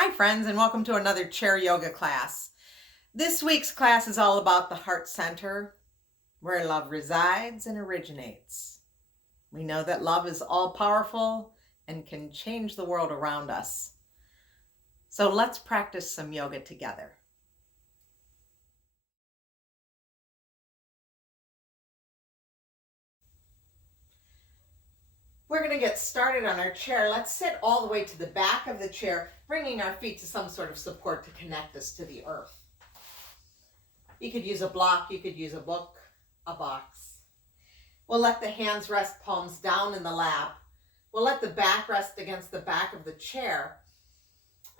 Hi friends, and welcome to another chair yoga class. This week's class is all about the heart center, where love resides and originates. We know that love is all powerful and can change the world around us. So let's practice some yoga together. We're going to get started on our chair. Let's sit all the way to the back of the chair, bringing our feet to some sort of support to connect us to the earth. You could use a block, you could use a book, a box. We'll let the hands rest palms down in the lap. We'll let the back rest against the back of the chair.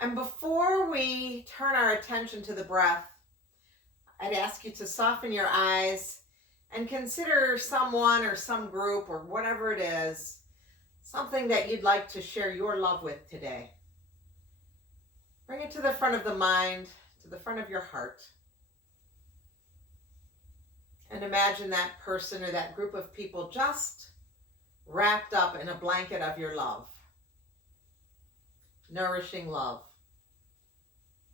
And before we turn our attention to the breath, I'd ask you to soften your eyes and consider someone or some group or whatever it is, something that you'd like to share your love with today. Bring it to the front of the mind, to the front of your heart. And imagine that person or that group of people just wrapped up in a blanket of your love. Nourishing love.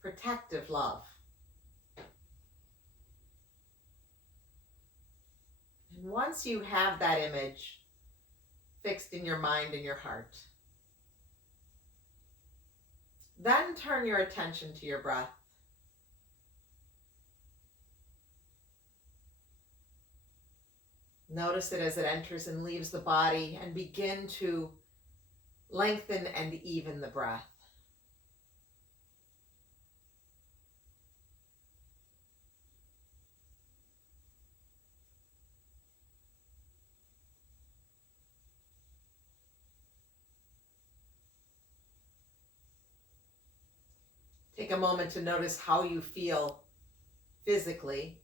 Protective love. And once you have that image fixed in your mind and your heart, then turn your attention to your breath. Notice it as it enters and leaves the body, and begin to lengthen and even the breath. Take a moment to notice how you feel physically,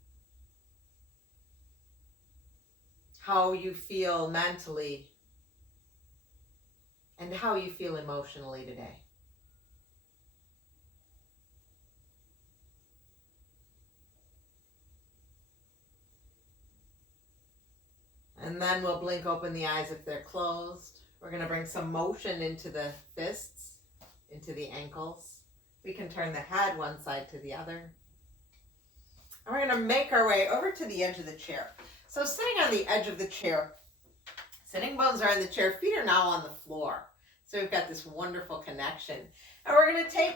how you feel mentally, and how you feel emotionally today. And then we'll blink open the eyes if they're closed. We're going to bring some motion into the fists, into the ankles. We can turn the head one side to the other. And we're going to make our way over to the edge of the chair. So sitting on the edge of the chair, sitting bones are in the chair, feet are now on the floor. So we've got this wonderful connection. And we're going to take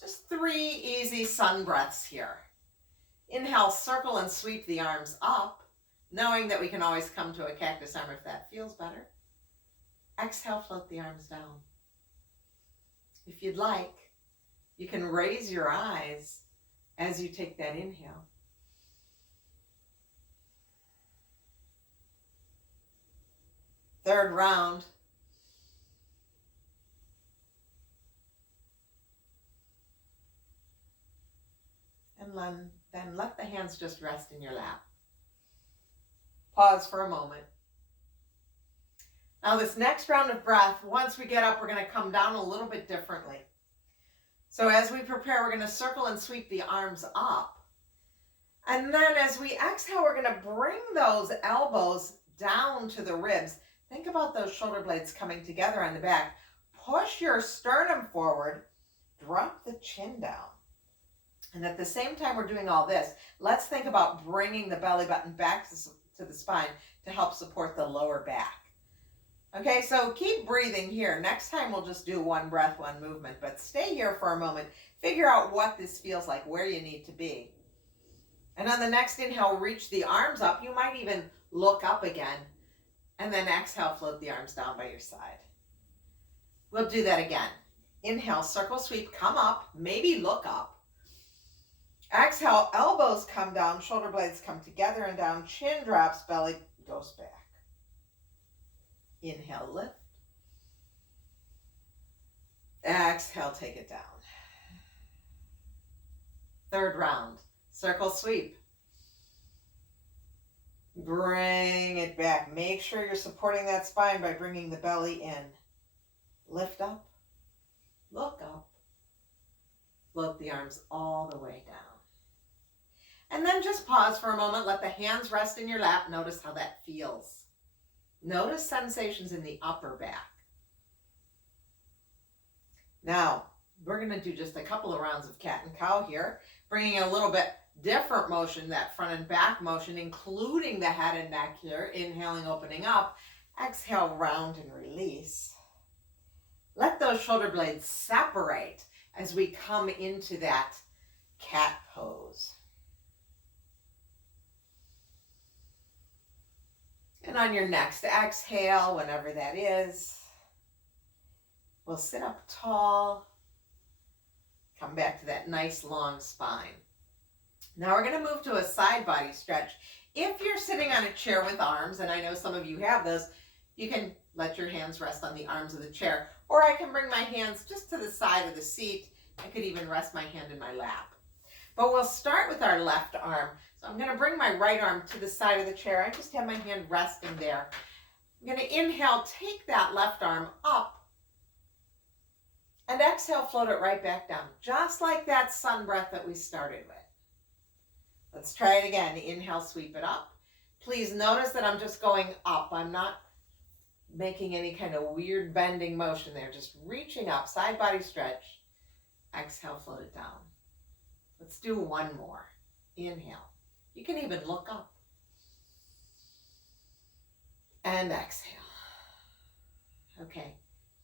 just 3 easy sun breaths here. Inhale, circle and sweep the arms up, knowing that we can always come to a cactus arm if that feels better. Exhale, float the arms down. If you'd like, you can raise your eyes as you take that inhale. Third round. And then let the hands just rest in your lap. Pause for a moment. Now this next round of breath, once we get up, we're going to come down a little bit differently. So as we prepare, we're going to circle and sweep the arms up. And then as we exhale, we're going to bring those elbows down to the ribs. Think about those shoulder blades coming together on the back. Push your sternum forward. Drop the chin down. And at the same time we're doing all this, let's think about bringing the belly button back to the spine to help support the lower back. Okay, so keep breathing here. Next time we'll just do one breath, one movement, but stay here for a moment. Figure out what this feels like, where you need to be. And on the next inhale, reach the arms up. You might even look up again. And then exhale, float the arms down by your side. We'll do that again. Inhale, circle, sweep, come up, maybe look up. Exhale, elbows come down, shoulder blades come together and down, chin drops, belly goes back. Inhale, lift. Exhale, take it down. Third round, circle, sweep. Bring it back. Make sure you're supporting that spine by bringing the belly in. Lift up, look up, float the arms all the way down. And then just pause for a moment. Let the hands rest in your lap. Notice how that feels. Notice sensations in the upper back. Now, We're going to do just a couple of rounds of cat and cow here, bringing a little bit different motion, that front and back motion, including the head and neck here. Inhaling, opening up. Exhale, round and release. Let those shoulder blades separate as we come into that cat pose. And on your next exhale, whenever that is, we'll sit up tall. Come back to that nice long spine. Now we're going to move to a side body stretch. If you're sitting on a chair with arms, and I know some of you have those, you can let your hands rest on the arms of the chair, or I can bring my hands just to the side of the seat. I could even rest my hand in my lap. But we'll start with our left arm. So I'm going to bring my right arm to the side of the chair. I just have my hand resting there. I'm going to inhale, take that left arm up, and exhale, float it right back down, just like that sun breath that we started with. Let's try it again. Inhale, sweep it up. Please notice that I'm just going up. I'm not making any kind of weird bending motion there, just reaching up, side body stretch. Exhale, float it down. Let's do one more. Inhale. You can even look up. And exhale. Okay,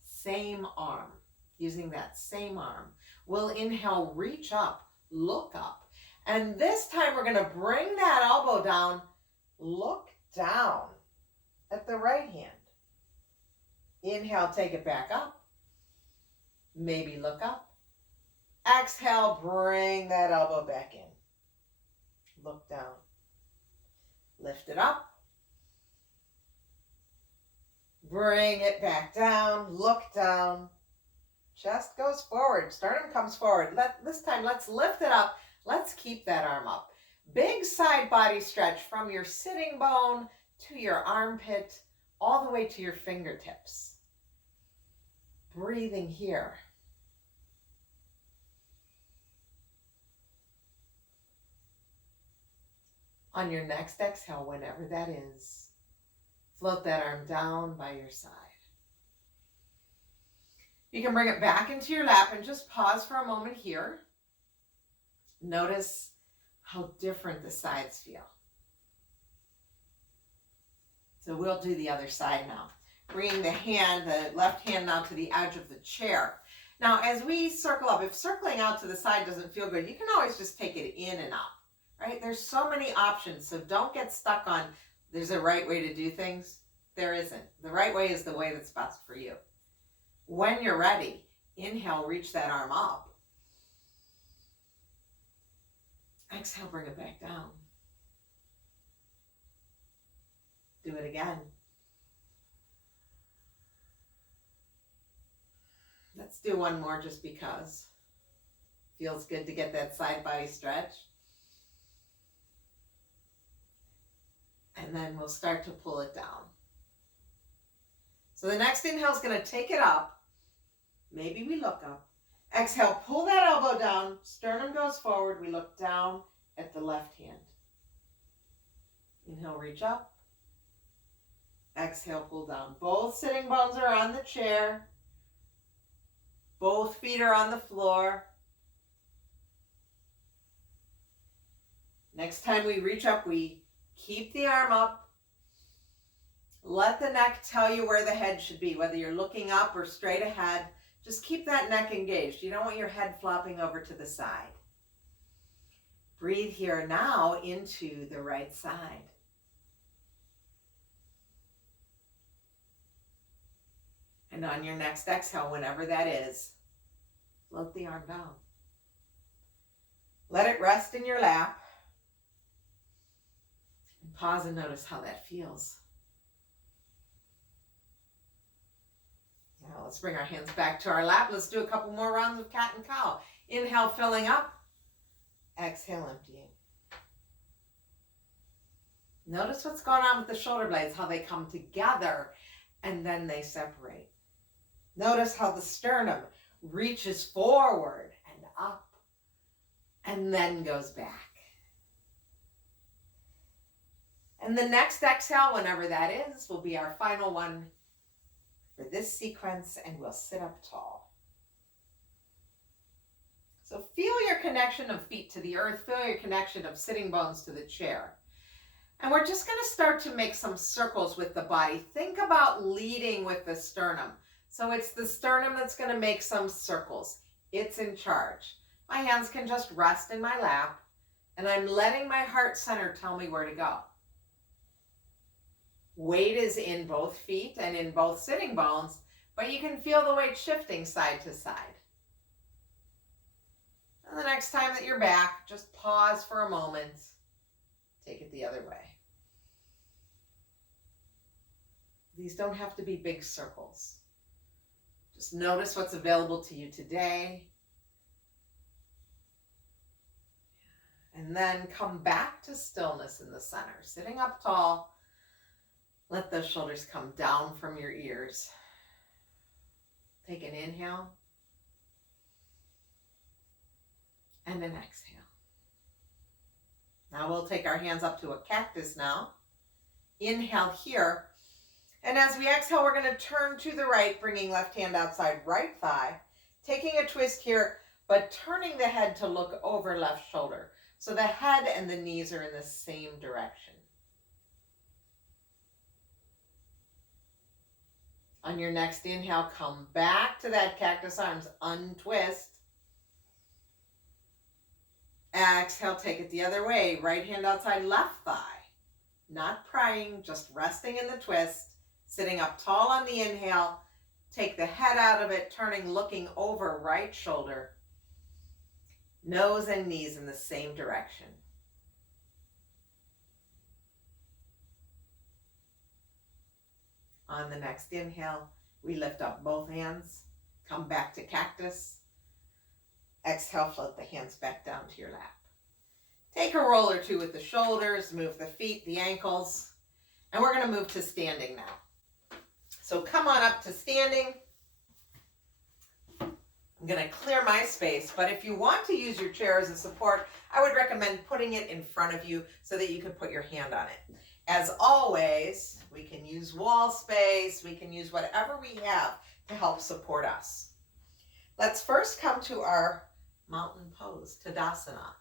same arm. Using that same arm. We'll inhale, reach up, look up. And this time we're going to bring that elbow down, look down at the right hand. Inhale, take it back up. Maybe look up. Exhale, bring that elbow back in. Look down. Lift it up. Bring it back down. Look down. Chest goes forward. Sternum comes forward. This time, let's lift it up. Let's keep that arm up. Big side body stretch from your sitting bone to your armpit, all the way to your fingertips. Breathing here. On your next exhale, whenever that is, float that arm down by your side. You can bring it back into your lap and just pause for a moment here. Notice how different the sides feel. So we'll do the other side now. Bringing the left hand now to the edge of the chair. Now, as we circle up, if circling out to the side doesn't feel good, you can always just take it in and up, right? There's so many options, so don't get stuck on there's a right way to do things. There isn't. The right way is the way that's best for you. When you're ready, inhale, reach that arm up. Exhale, bring it back down. Do it again. Let's do one more just because. Feels good to get that side body stretch. And then we'll start to pull it down. So the next inhale is going to take it up. Maybe we look up. Exhale, pull that elbow down. Sternum goes forward. We look down at the left hand. Inhale, reach up. Exhale, pull down. Both sitting bones are on the chair. Both feet are on the floor. Next time we reach up, we keep the arm up. Let the neck tell you where the head should be, whether you're looking up or straight ahead. Just keep that neck engaged. You don't want your head flopping over to the side. Breathe here now into the right side. And on your next exhale, whenever that is, float the arm down. Let it rest in your lap. And pause and notice how that feels. Now let's bring our hands back to our lap. Let's do a couple more rounds of cat and cow. Inhale, filling up. Exhale, emptying. Notice what's going on with the shoulder blades, how they come together and then they separate. Notice how the sternum reaches forward and up and then goes back. And the next exhale, whenever that is, will be our final one for this sequence, and we'll sit up tall. So feel your connection of feet to the earth, feel your connection of sitting bones to the chair. And we're just going to start to make some circles with the body. Think about leading with the sternum. So it's the sternum that's going to make some circles. It's in charge. My hands can just rest in my lap, and I'm letting my heart center tell me where to go. Weight is in both feet and in both sitting bones, but you can feel the weight shifting side to side. And the next time that you're back, just pause for a moment. Take it the other way. These don't have to be big circles. Just notice what's available to you today. And then come back to stillness in the center. Sitting up tall, let those shoulders come down from your ears. Take an inhale and an exhale. Now we'll take our hands up to a cactus now. Inhale here. And as we exhale, we're going to turn to the right, bringing left hand outside right thigh. Taking a twist here, but turning the head to look over left shoulder. So the head and the knees are in the same direction. On your next inhale, come back to that cactus arms, untwist. Exhale, take it the other way. Right hand outside left thigh. Not prying, just resting in the twist. Sitting up tall on the inhale. Take the head out of it, turning, looking over right shoulder. Nose and knees in the same direction. On the next inhale, we lift up both hands. Come back to cactus. Exhale, float the hands back down to your lap. Take a roll or two with the shoulders, move the feet, the ankles, and we're going to move to standing now. So come on up to standing. I'm going to clear my space, but if you want to use your chair as a support, I would recommend putting it in front of you so that you can put your hand on it. As always, we can use wall space, we can use whatever we have to help support us. Let's first come to our mountain pose, Tadasana.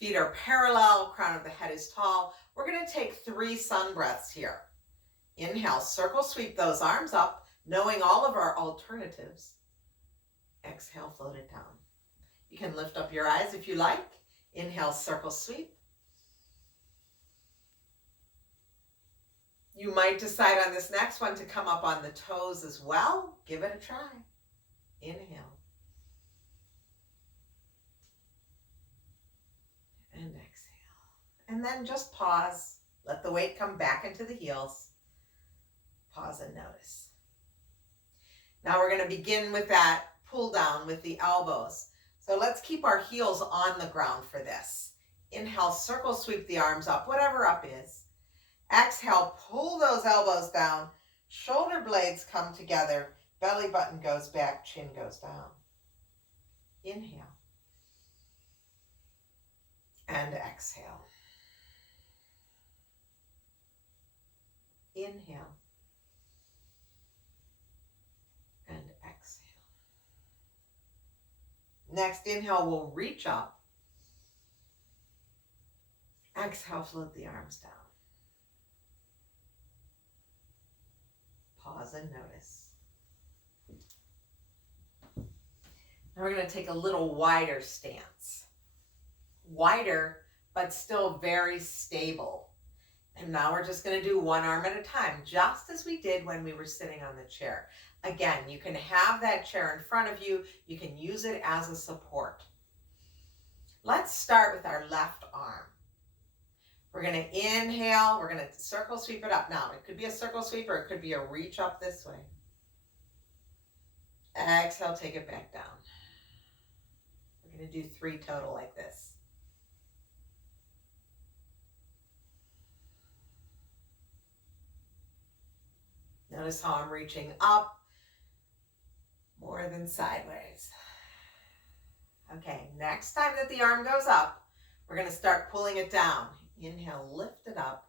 Feet are parallel, crown of the head is tall. We're going to take 3 sun breaths here. Inhale, circle sweep those arms up, knowing all of our alternatives. Exhale, float it down. You can lift up your eyes if you like. Inhale, circle sweep. You might decide on this next one to come up on the toes as well. Give it a try. Inhale. And exhale. And then just pause. Let the weight come back into the heels. Pause and notice. Now we're going to begin with that pull down with the elbows. So let's keep our heels on the ground for this. Inhale, circle sweep the arms up, whatever up is. Exhale, pull those elbows down. Shoulder blades come together. Belly button goes back, chin goes down. Inhale. And exhale. Inhale. And exhale. Next inhale, we'll reach up. Exhale, float the arms down. Pause and notice. Now we're going to take a little wider stance. Wider, but still very stable. And now we're just going to do one arm at a time, just as we did when we were sitting on the chair. Again, you can have that chair in front of you. You can use it as a support. Let's start with our left arm. We're going to inhale. We're going to circle sweep it up. Now, it could be a circle sweep or it could be a reach up this way. Exhale, take it back down. We're going to do 3 total like this. Notice how I'm reaching up more than sideways. Okay, next time that the arm goes up, we're going to start pulling it down. Inhale, lift it up.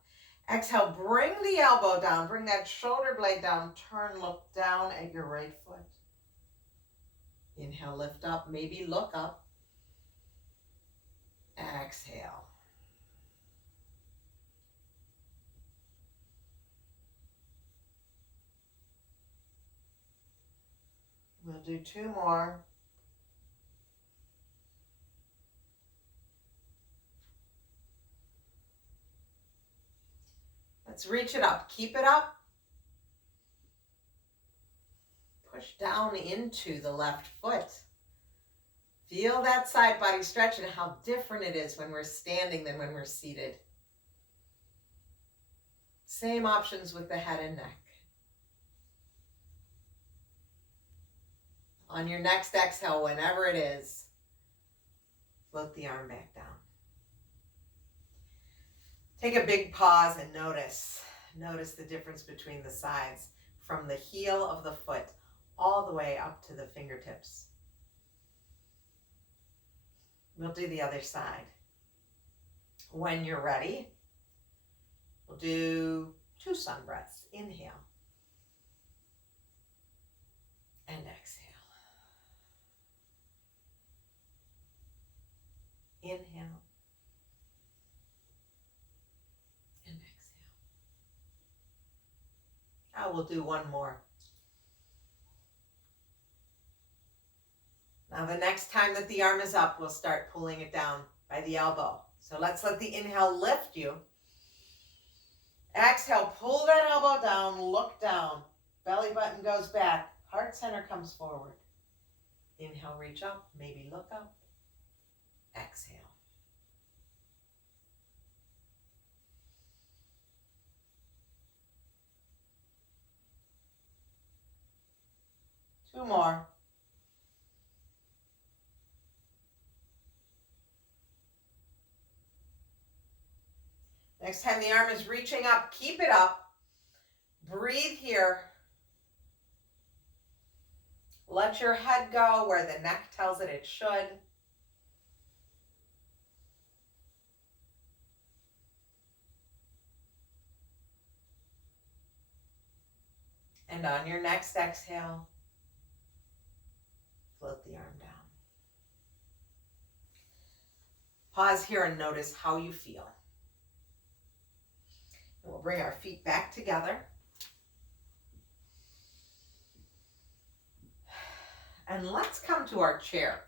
Exhale, bring the elbow down. Bring that shoulder blade down. Turn, look down at your right foot. Inhale, lift up. Maybe look up. Exhale. We'll do 2 more. Let's reach it up. Keep it up. Push down into the left foot. Feel that side body stretch and how different it is when we're standing than when we're seated. Same options with the head and neck. On your next exhale, whenever it is, float the arm back down. Take a big pause and notice. Notice the difference between the sides from the heel of the foot all the way up to the fingertips. We'll do the other side. When you're ready, we'll do 2 sun breaths. Inhale and exhale. Inhale and exhale. I will do 1 more. Now the next time that the arm is up, we'll start pulling it down by the elbow. So let's let the inhale lift you. Exhale, pull that elbow down, look down. Belly button goes back, heart center comes forward. Inhale, reach up, maybe look up. Exhale. Two more. Next time the arm is reaching up, keep it up. Breathe here. Let your head go where the neck tells it it should. And on your next exhale, float the arm down. Pause here and notice how you feel. We'll bring our feet back together. And let's come to our chair.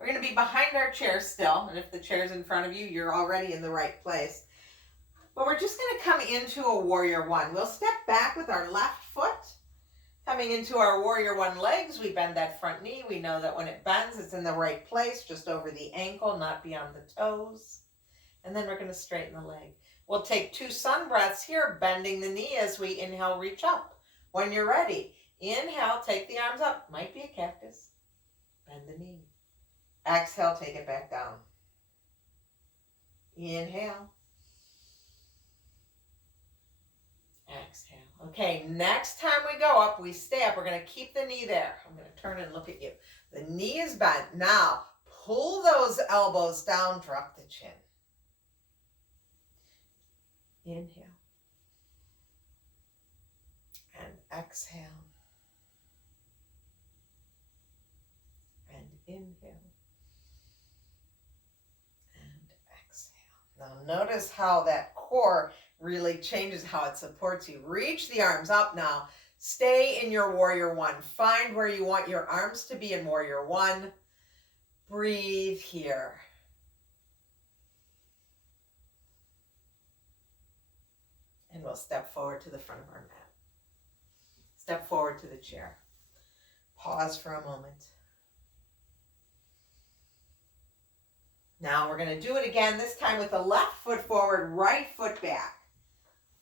We're going to be behind our chair still, and if the chair's in front of you, you're already in the right place. But we're just going to come into a warrior 1. We'll step back with our left foot. Coming into our warrior 1 legs, we bend that front knee. We know that when it bends, it's in the right place, just over the ankle, not beyond the toes. And then we're going to straighten the leg. We'll take 2 sun breaths here, bending the knee as we inhale, reach up. When you're ready, inhale, take the arms up. Might be a cactus. Bend the knee. Exhale, take it back down. Inhale. Exhale. Okay, next time we go up, we stay up. We're going to keep the knee there. I'm going to turn and look at you. The knee is bent. Now, pull those elbows down, drop the chin. Inhale. And exhale. And inhale. And exhale. Now notice how that core really changes how it supports you. Reach the arms up now. Stay in your warrior 1. Find where you want your arms to be in warrior 1. Breathe here. And we'll step forward to the front of our mat. Step forward to the chair. Pause for a moment. Now we're going to do it again, this time with the left foot forward, right foot back.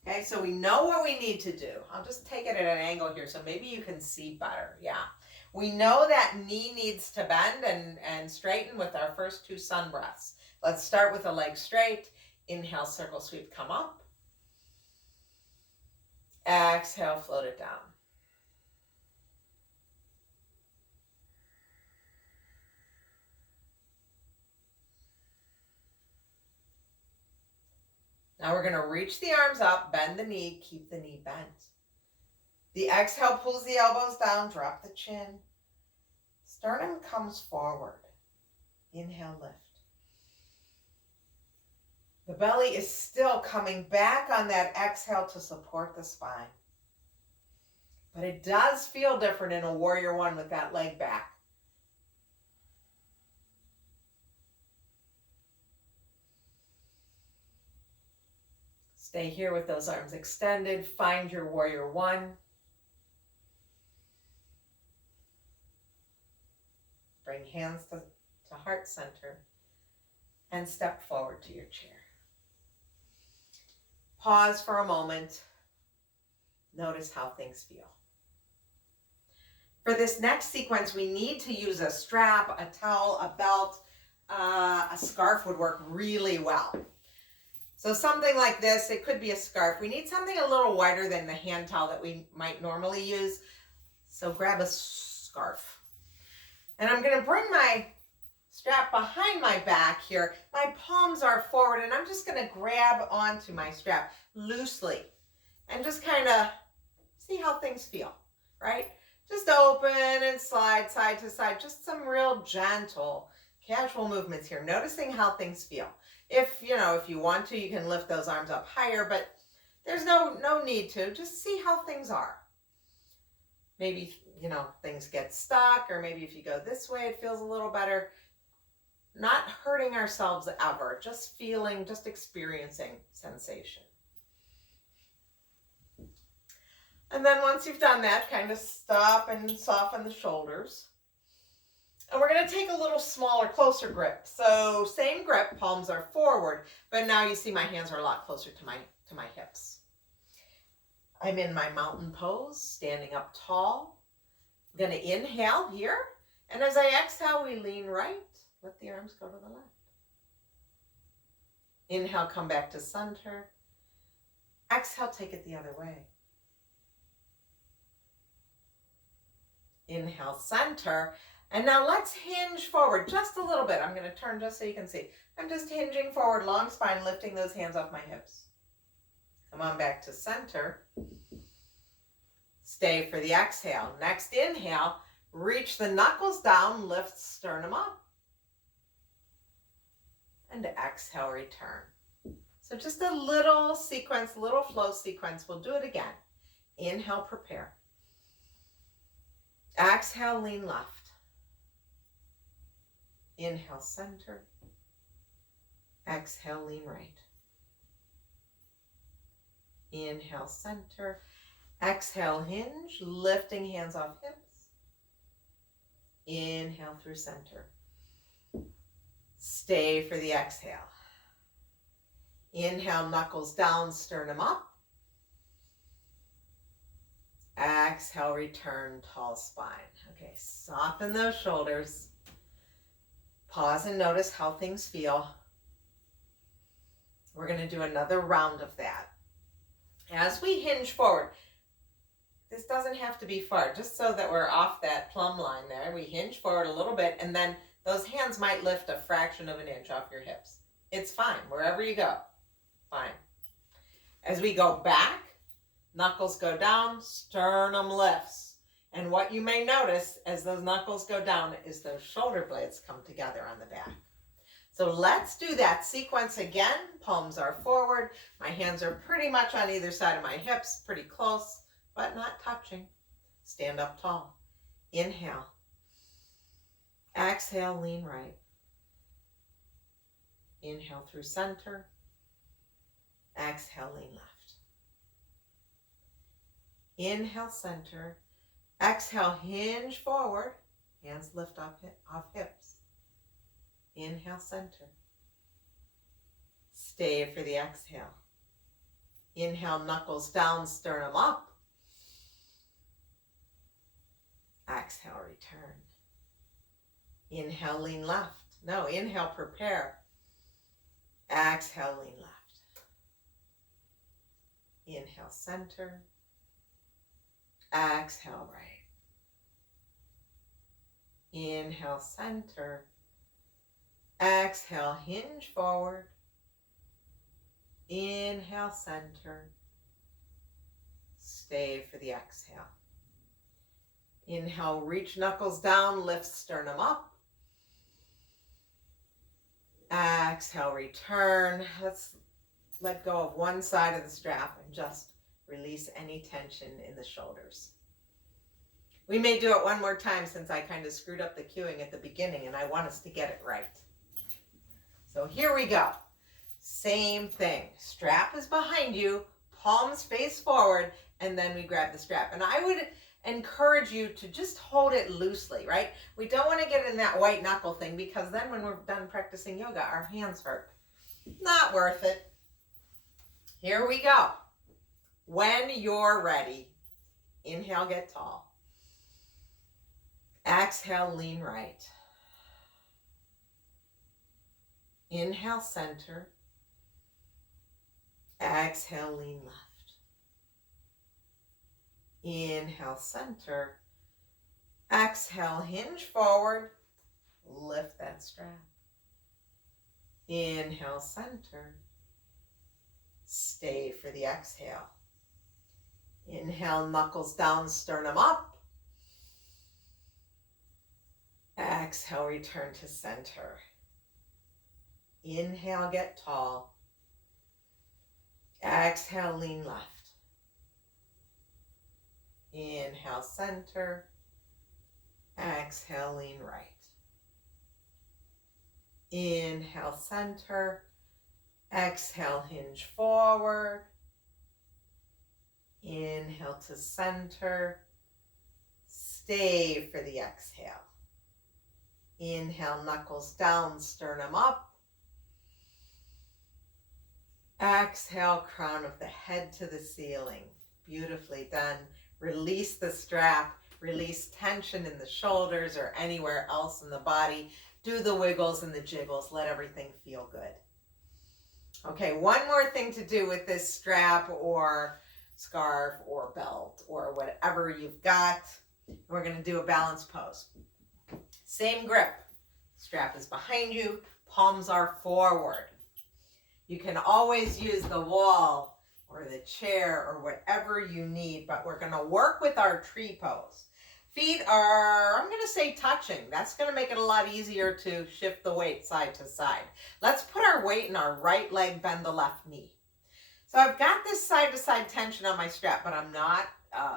Okay, so we know what we need to do. I'll just take it at an angle here so maybe you can see better. Yeah. We know that knee needs to bend and straighten with our first 2 sun breaths. Let's start with the leg straight. Inhale, circle sweep, come up. Exhale, float it down. Now we're going to reach the arms up, bend the knee, keep the knee bent. The exhale pulls the elbows down, drop the chin. Sternum comes forward. Inhale, lift. The belly is still coming back on that exhale to support the spine. But it does feel different in a warrior one with that leg back. Stay here with those arms extended. Find your warrior one. Bring hands to heart center and step forward to your chair. Pause for a moment. Notice how things feel. For this next sequence, we need to use a strap, a towel, a belt, a scarf would work really well. So something like this, it could be a scarf. We need something a little wider than the hand towel that we might normally use. So grab a scarf. And I'm going to bring my strap behind my back here. My palms are forward and I'm just going to grab onto my strap loosely and just kind of see how things feel, right? Just open and slide side to side, just some real gentle, casual movements here, noticing how things feel. If you want to, you can lift those arms up higher, but there's no need to. Just see how things are. Maybe, things get stuck, or maybe if you go this way, it feels a little better. Not hurting ourselves ever, just feeling, just experiencing sensation. And then once you've done that, kind of stop and soften the shoulders. And we're going to take a little smaller, closer grip. So same grip, palms are forward, but now you see my hands are a lot closer to my hips. I'm in my mountain pose, standing up tall. I'm going to inhale here. And as I exhale, we lean right. Let the arms go to the left. Inhale, come back to center. Exhale, take it the other way. Inhale, center. And now let's hinge forward just a little bit. I'm going to turn just so you can see. I'm just hinging forward, long spine, lifting those hands off my hips. Come on back to center. Stay for the exhale. Next inhale, reach the knuckles down, lift sternum up. And exhale, return. So just a little sequence, little flow sequence. We'll do it again. Inhale, prepare. Exhale, lean left. Inhale, center. Exhale, lean right. Inhale, center. Exhale, hinge, lifting hands off hips. Inhale through center. Stay for the exhale. Inhale, knuckles down, sternum up. Exhale, return, tall spine. Okay, soften those shoulders. Pause and notice how things feel. We're going to do another round of that. As we hinge forward, this doesn't have to be far, just so that we're off that plumb line there. We hinge forward a little bit, and then those hands might lift a fraction of an inch off your hips. It's fine, wherever you go, fine. As we go back, knuckles go down, sternum lifts. And what you may notice as those knuckles go down is those shoulder blades come together on the back. So let's do that sequence again. Palms are forward. My hands are pretty much on either side of my hips, pretty close, but not touching. Stand up tall. Inhale. Exhale, lean right. Inhale through center. Exhale, lean left. Inhale, center. Exhale, hinge forward. Hands lift off hips. Inhale, center. Stay for the exhale. Inhale, knuckles down, sternum up. Exhale, return. Inhale, lean left. No, inhale, prepare. Exhale, lean left. Inhale, center. Exhale, right. Inhale, center. Exhale, hinge forward. Inhale, center. Stay for the exhale. Inhale, reach knuckles down, lift sternum up. Exhale, return. Let's let go of one side of the strap and just release any tension in the shoulders. We may do it one more time since I kind of screwed up the cueing at the beginning and I want us to get it right. So here we go. Same thing. Strap is behind you, palms face forward, and then we grab the strap. And I would encourage you to just hold it loosely, right? We don't want to get in that white knuckle thing because then when we're done practicing yoga, our hands hurt. Not worth it. Here we go. When you're ready, inhale, get tall. Exhale, lean right. Inhale, center. Exhale, lean left. Inhale, center. Exhale, hinge forward. Lift that strap. Inhale, center. Stay for the exhale. Inhale, knuckles down, sternum up. Exhale, return to center. Inhale, get tall. Exhale, lean left. Inhale, center. Exhale, lean right. Inhale, center. Exhale, hinge forward. Inhale to center. Stay for the exhale. Inhale, knuckles down, sternum up. Exhale, crown of the head to the ceiling. Beautifully done. Release the strap. Release tension in the shoulders or anywhere else in the body. Do the wiggles and the jiggles. Let everything feel good. Okay, one more thing to do with this strap or scarf or belt or whatever you've got. We're going to do a balance pose. Same grip. Strap is behind you. Palms are forward. You can always use the wall or the chair or whatever you need, but we're going to work with our tree pose. Feet are, I'm going to say touching. That's going to make it a lot easier to shift the weight side to side. Let's put our weight in our right leg, bend the left knee. So I've got this side to side tension on my strap, but I'm not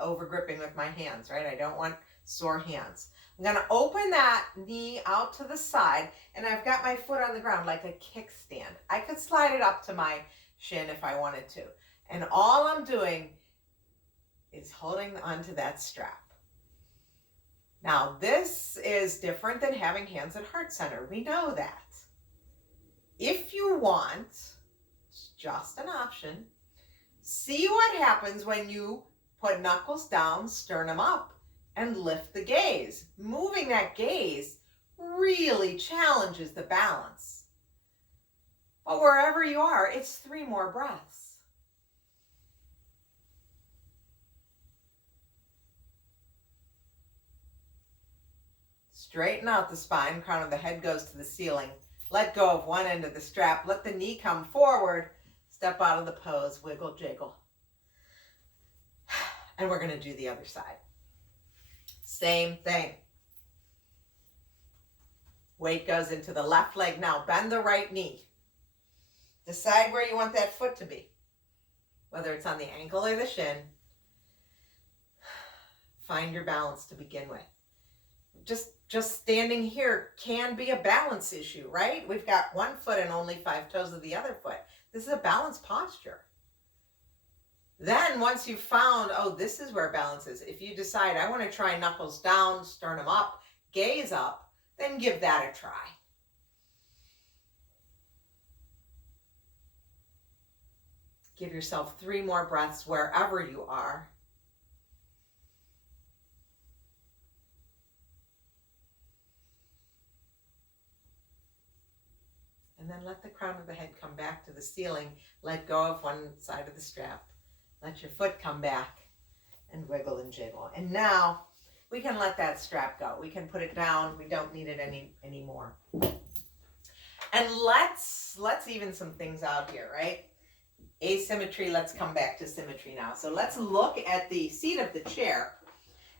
over gripping with my hands, right? I don't want sore hands. I'm going to open that knee out to the side, and I've got my foot on the ground like a kickstand. I could slide it up to my shin if I wanted to. And all I'm doing is holding onto that strap. Now, this is different than having hands at heart center. We know that. If you want, it's just an option, see what happens when you put knuckles down, sternum up, and lift the gaze. Moving that gaze really challenges the balance. But wherever you are, it's 3 more breaths. Straighten out the spine, crown of the head goes to the ceiling. Let go of one end of the strap. Let the knee come forward. Step out of the pose, wiggle, jiggle. And we're going to do the other side. Same thing. Weight goes into the left leg. Now bend the right knee. Decide where you want that foot to be. Whether it's on the ankle or the shin. Find your balance to begin with. Just standing here can be a balance issue, right? We've got one foot and only 5 toes of the other foot. This is a balanced posture. Then once you've found, oh, this is where balance is. If you decide, I want to try knuckles down, sternum up, gaze up, then give that a try. Give yourself 3 more breaths wherever you are. And then let the crown of the head come back to the ceiling. Let go of one side of the strap. Let your foot come back and wiggle and jiggle. And now we can let that strap go. We can put it down. We don't need it anymore. And let's even some things out here, right? Asymmetry, let's come back to symmetry now. So let's look at the seat of the chair.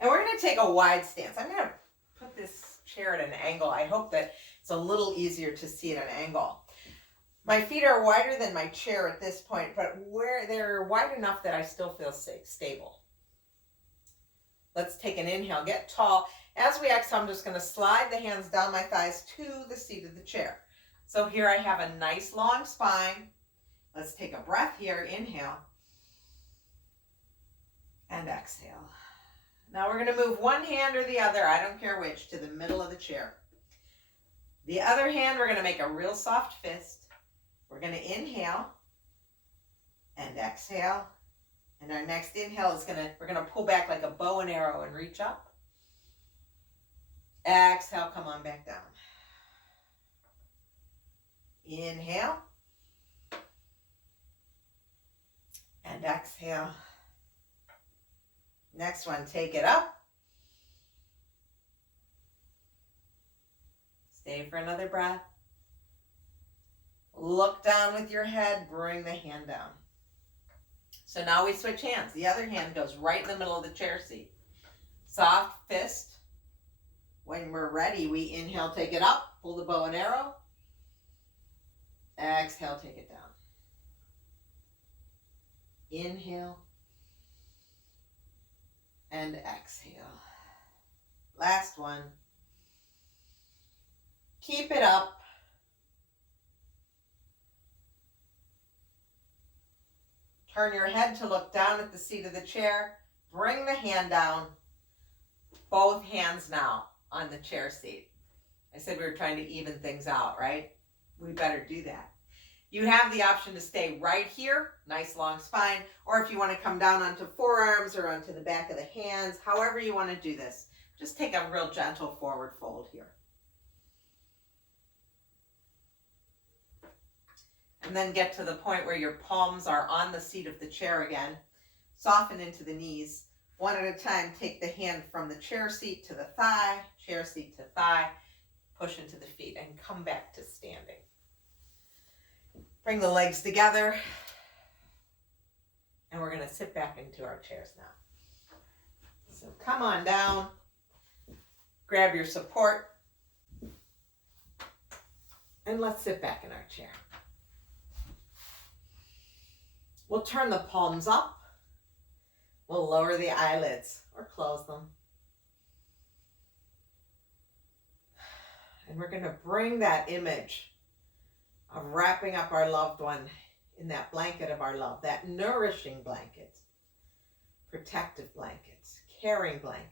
And we're going to take a wide stance. I'm going to put this chair at an angle. I hope that it's a little easier to see at an angle. My feet are wider than my chair at this point, but where they're wide enough that I still feel safe, stable. Let's take an inhale, get tall. As we exhale, I'm just going to slide the hands down my thighs to the seat of the chair. So here I have a nice long spine. Let's take a breath here. Inhale and exhale. Now we're going to move one hand or the other, I don't care which, to the middle of the chair. The other hand, we're going to make a real soft fist. We're going to inhale and exhale. And our next inhale is we're going to pull back like a bow and arrow and reach up. Exhale, come on back down. Inhale. And exhale. Next one, take it up. Stay for another breath. Look down with your head, bring the hand down. So now we switch hands. The other hand goes right in the middle of the chair seat. Soft fist. When we're ready, we inhale, take it up, pull the bow and arrow. Exhale, take it down. Inhale and exhale. Last one. Keep it up. Turn your head to look down at the seat of the chair. Bring the hand down. Both hands now on the chair seat. I said we were trying to even things out, right? We better do that. You have the option to stay right here, nice long spine, or if you want to come down onto forearms or onto the back of the hands, however you want to do this, just take a real gentle forward fold here. And then get to the point where your palms are on the seat of the chair again. Soften into the knees. One at a time, take the hand from the chair seat to the thigh, chair seat to thigh, push into the feet, and come back to standing. Bring the legs together. And we're going to sit back into our chairs now. So come on down. Grab your support. And let's sit back in our chair. We'll turn the palms up. We'll lower the eyelids or close them. And we're going to bring that image of wrapping up our loved one in that blanket of our love, that nourishing blanket, protective blanket, caring blanket.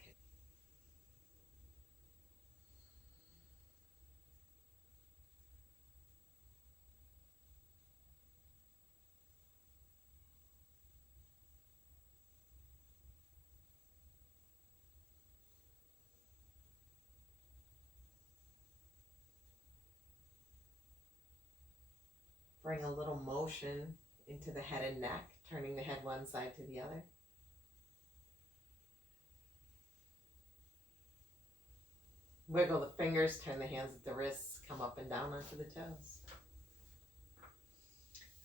Bring a little motion into the head and neck, turning the head one side to the other. Wiggle the fingers, turn the hands at the wrists, come up and down onto the toes.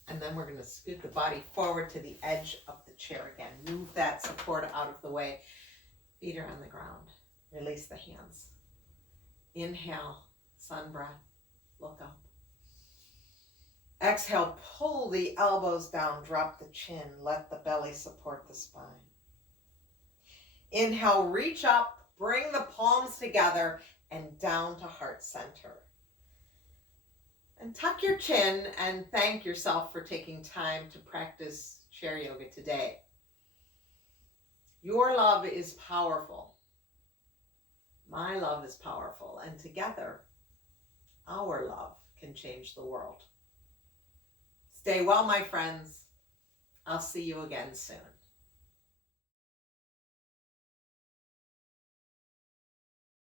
And then we're going to scoot the body forward to the edge of the chair again. Move that support out of the way. Feet are on the ground. Release the hands. Inhale, sun breath, look up. Exhale, pull the elbows down, drop the chin, let the belly support the spine. Inhale, reach up, bring the palms together and down to heart center. And tuck your chin and thank yourself for taking time to practice chair yoga today. Your love is powerful. My love is powerful, and together, our love can change the world. Stay well, my friends. I'll see you again soon.